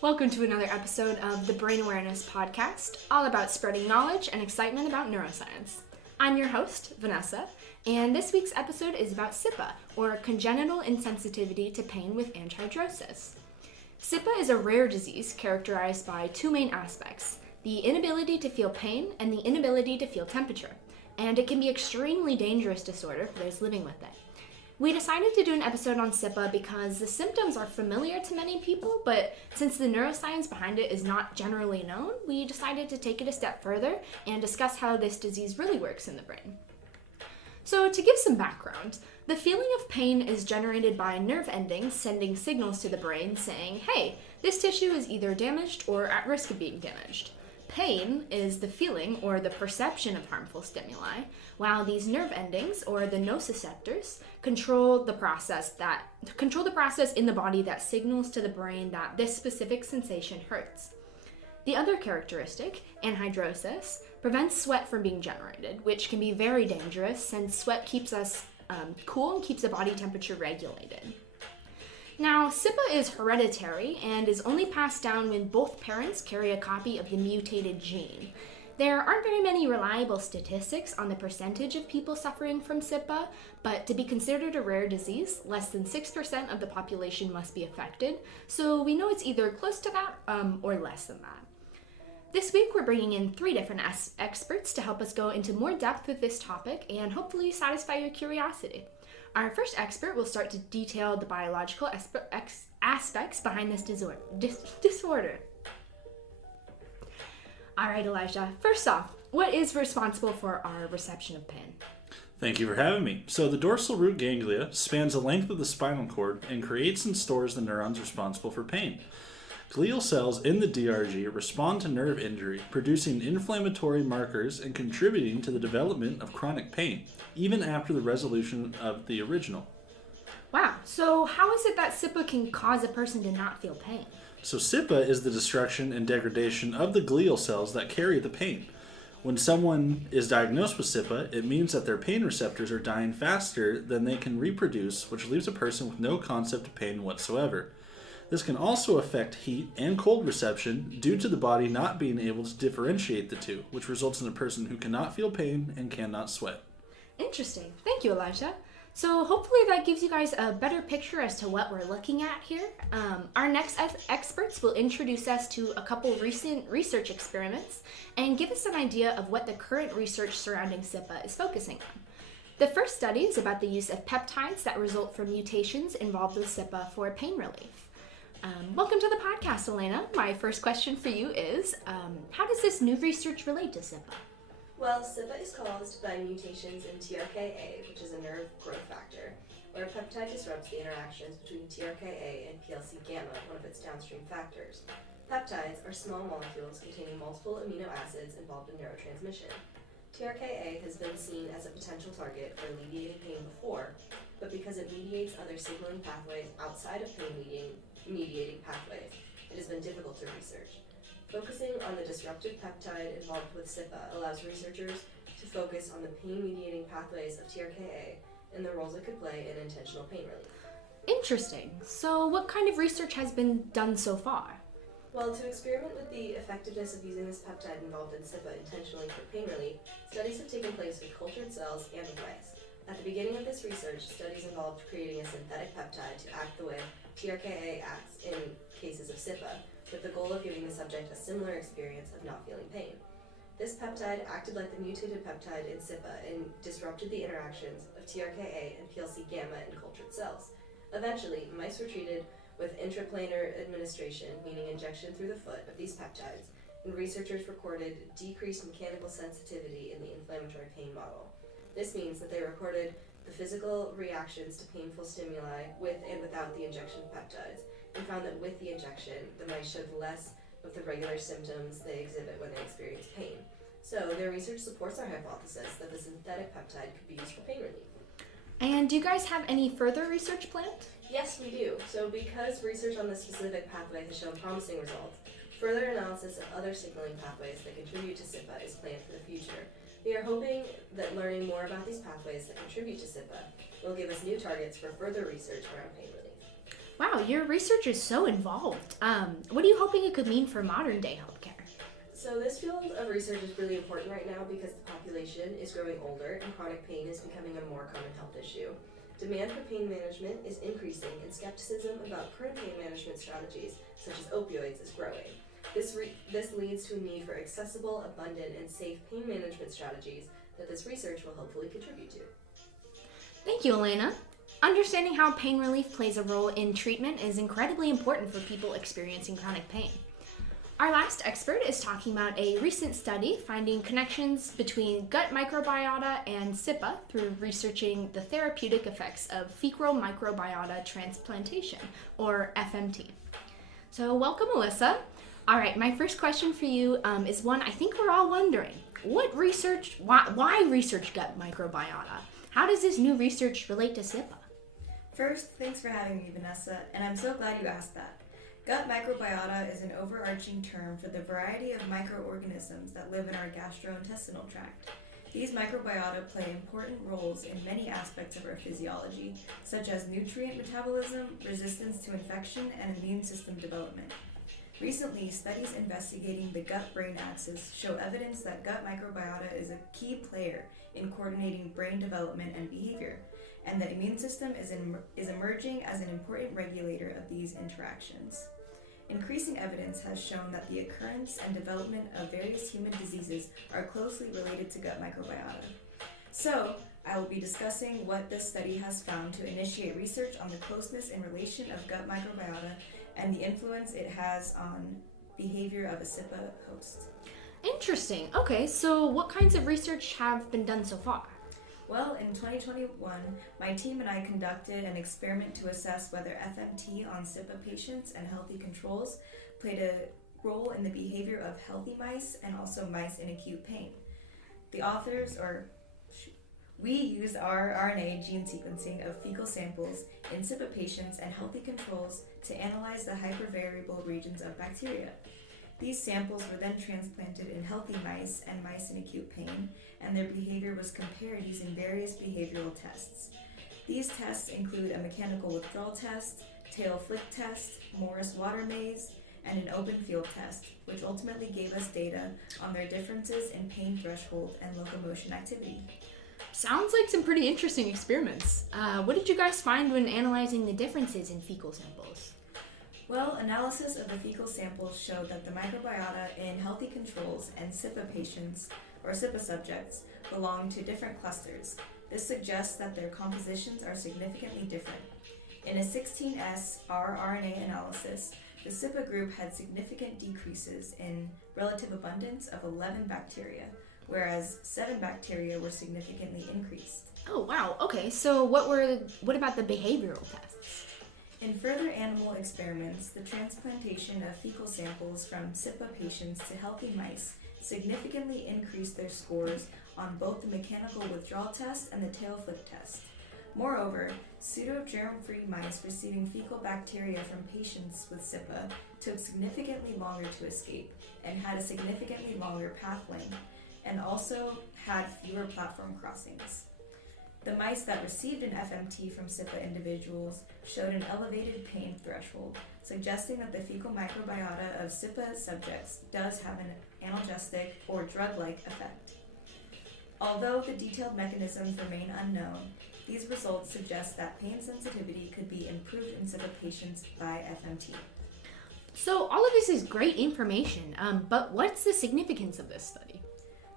Welcome to another episode of the Brain Awareness Podcast, all about spreading knowledge and excitement about neuroscience. I'm your host, Vanessa, and this week's episode is about SIPA, or congenital insensitivity to pain with anhidrosis. SIPA is a rare disease characterized by two main aspects, the inability to feel pain and the inability to feel temperature, and it can be an extremely dangerous disorder for those living with it. We decided to do an episode on SIPA because the symptoms are familiar to many people, but since the neuroscience behind it is not generally known, we decided to take it a step further and discuss how this disease really works in the brain. So to give some background, the feeling of pain is generated by nerve endings sending signals to the brain saying, hey, this tissue is either damaged or at risk of being damaged. Pain is the feeling or the perception of harmful stimuli, while these nerve endings, or the nociceptors, control the process in the body that signals to the brain that this specific sensation hurts. The other characteristic, anhidrosis, prevents sweat from being generated, which can be very dangerous since sweat keeps us cool and keeps the body temperature regulated. Now, SIPA is hereditary and is only passed down when both parents carry a copy of the mutated gene. There aren't very many reliable statistics on the percentage of people suffering from SIPA, but to be considered a rare disease, less than 6% of the population must be affected, so we know it's either close to that or less than that. This week, we're bringing in 3 different experts to help us go into more depth with this topic and hopefully satisfy your curiosity. Our first expert will start to detail the biological aspects behind this disorder. All right, Elijah. First off, what is responsible for our reception of pain? Thank you for having me. So the dorsal root ganglia spans the length of the spinal cord and creates and stores the neurons responsible for pain. Glial cells in the DRG respond to nerve injury, producing inflammatory markers and contributing to the development of chronic pain, even after the resolution of the original. Wow, so how is it that SIPA can cause a person to not feel pain? So SIPA is the destruction and degradation of the glial cells that carry the pain. When someone is diagnosed with SIPA, it means that their pain receptors are dying faster than they can reproduce, which leaves a person with no concept of pain whatsoever. This can also affect heat and cold reception due to the body not being able to differentiate the two, which results in a person who cannot feel pain and cannot sweat. Interesting. Thank you, Elijah. So hopefully that gives you guys a better picture as to what we're looking at here. Our next experts will introduce us to a couple recent research experiments and give us an idea of what the current research surrounding SIPA is focusing on. The first study is about the use of peptides that result from mutations involved with SIPA for pain relief. Welcome to the podcast, Elena. My first question for you is, how does this new research relate to SIPA? Well, SIPA is caused by mutations in TRKA, which is a nerve growth factor, where a peptide disrupts the interactions between TRKA and PLC gamma, one of its downstream factors. Peptides are small molecules containing multiple amino acids involved in neurotransmission. TRKA has been seen as a potential target for alleviating pain before, but because it mediates other signaling pathways outside of pain-mediating pathways, it has been difficult to research. Focusing on the disruptive peptide involved with SIPA allows researchers to focus on the pain-mediating pathways of TRKA and the roles it could play in intentional pain relief. Interesting. So what kind of research has been done so far? Well, to experiment with the effectiveness of using this peptide involved in SIPA intentionally for pain relief, studies have taken place with cultured cells and with mice. At the beginning of this research, studies involved creating a synthetic peptide to act the way TRKA acts in cases of SIPA, with the goal of giving the subject a similar experience of not feeling pain. This peptide acted like the mutated peptide in SIPA and disrupted the interactions of TRKA and PLC gamma in cultured cells. Eventually, mice were treated with intraplanar administration, meaning injection through the foot of these peptides, and researchers recorded decreased mechanical sensitivity in the inflammatory pain model. This means that they recorded the physical reactions to painful stimuli with and without the injection of peptides, and found that with the injection, the mice showed less of the regular symptoms they exhibit when they experience pain. So their research supports our hypothesis that the synthetic peptide could be used for pain relief. And do you guys have any further research planned? Yes, we do. So because research on this specific pathway has shown promising results, further analysis of other signaling pathways that contribute to SIPA is planned for the future. We are hoping that learning more about these pathways that contribute to SIPA will give us new targets for further research around pain relief. Wow, your research is so involved. What are you hoping it could mean for modern day healthcare? So this field of research is really important right now because the population is growing older and chronic pain is becoming a more common health issue. Demand for pain management is increasing and skepticism about current pain management strategies, such as opioids, is growing. This leads to a need for accessible, abundant, and safe pain management strategies that this research will hopefully contribute to. Thank you, Elena. Understanding how pain relief plays a role in treatment is incredibly important for people experiencing chronic pain. Our last expert is talking about a recent study finding connections between gut microbiota and SIPA through researching the therapeutic effects of fecal microbiota transplantation, or FMT. So welcome, Alyssa. All right, my first question for you is one I think we're all wondering. Why research gut microbiota? How does this new research relate to SIPA? First, thanks for having me, Vanessa, and I'm so glad you asked that. Gut microbiota is an overarching term for the variety of microorganisms that live in our gastrointestinal tract. These microbiota play important roles in many aspects of our physiology, such as nutrient metabolism, resistance to infection, and immune system development. Recently, studies investigating the gut-brain axis show evidence that gut microbiota is a key player in coordinating brain development and behavior, and the immune system is emerging as an important regulator of these interactions. Increasing evidence has shown that the occurrence and development of various human diseases are closely related to gut microbiota. So, I will be discussing what this study has found to initiate research on the closeness and relation of gut microbiota and the influence it has on behavior of a SIPA host. Interesting. Okay, so what kinds of research have been done so far? Well, in 2021, my team and I conducted an experiment to assess whether FMT on SIPA patients and healthy controls played a role in the behavior of healthy mice and also mice in acute pain. We used our RNA gene sequencing of fecal samples in SIPA patients and healthy controls to analyze the hypervariable regions of bacteria. These samples were then transplanted in healthy mice and mice in acute pain, and their behavior was compared using various behavioral tests. These tests include a mechanical withdrawal test, tail flick test, Morris water maze, and an open field test, which ultimately gave us data on their differences in pain threshold and locomotion activity. Sounds like some pretty interesting experiments. What did you guys find when analyzing the differences in fecal samples? Well, analysis of the fecal samples showed that the microbiota in healthy controls and SIPA patients, or SIPA subjects, belong to different clusters. This suggests that their compositions are significantly different. In a 16S rRNA analysis, the SIPA group had significant decreases in relative abundance of 11 bacteria, whereas 7 bacteria were significantly increased. Oh wow, okay, so what about the behavioral tests? In further animal experiments, the transplantation of fecal samples from SIPA patients to healthy mice significantly increased their scores on both the mechanical withdrawal test and the tail flick test. Moreover, pseudo-germ-free mice receiving fecal bacteria from patients with SIPA took significantly longer to escape and had a significantly longer path length, and also had fewer platform crossings. The mice that received an FMT from SIPA individuals showed an elevated pain threshold, suggesting that the fecal microbiota of SIPA subjects does have an analgesic or drug-like effect. Although the detailed mechanisms remain unknown, these results suggest that pain sensitivity could be improved in SIPA patients by FMT. So all of this is great information, but what's the significance of this study?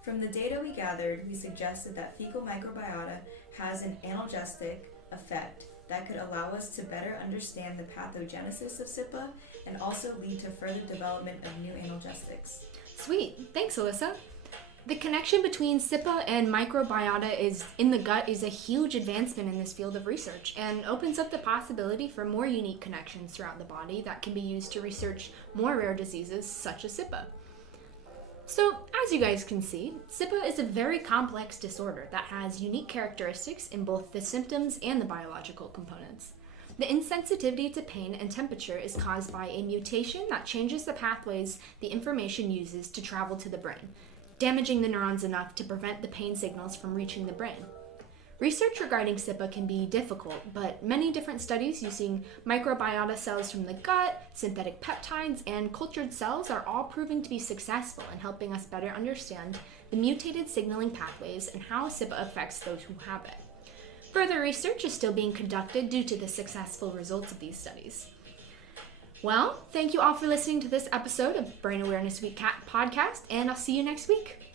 From the data we gathered, we suggested that fecal microbiota has an analgesic effect that could allow us to better understand the pathogenesis of SIPA and also lead to further development of new analgesics. Sweet, thanks Alyssa. The connection between SIPA and microbiota in the gut is a huge advancement in this field of research and opens up the possibility for more unique connections throughout the body that can be used to research more rare diseases such as SIPA. So, as you guys can see, SIPA is a very complex disorder that has unique characteristics in both the symptoms and the biological components. The insensitivity to pain and temperature is caused by a mutation that changes the pathways the information uses to travel to the brain, damaging the neurons enough to prevent the pain signals from reaching the brain. Research regarding SIPA can be difficult, but many different studies using microbiota cells from the gut, synthetic peptides, and cultured cells are all proving to be successful in helping us better understand the mutated signaling pathways and how SIPA affects those who have it. Further research is still being conducted due to the successful results of these studies. Well, thank you all for listening to this episode of Brain Awareness Week podcast, and I'll see you next week.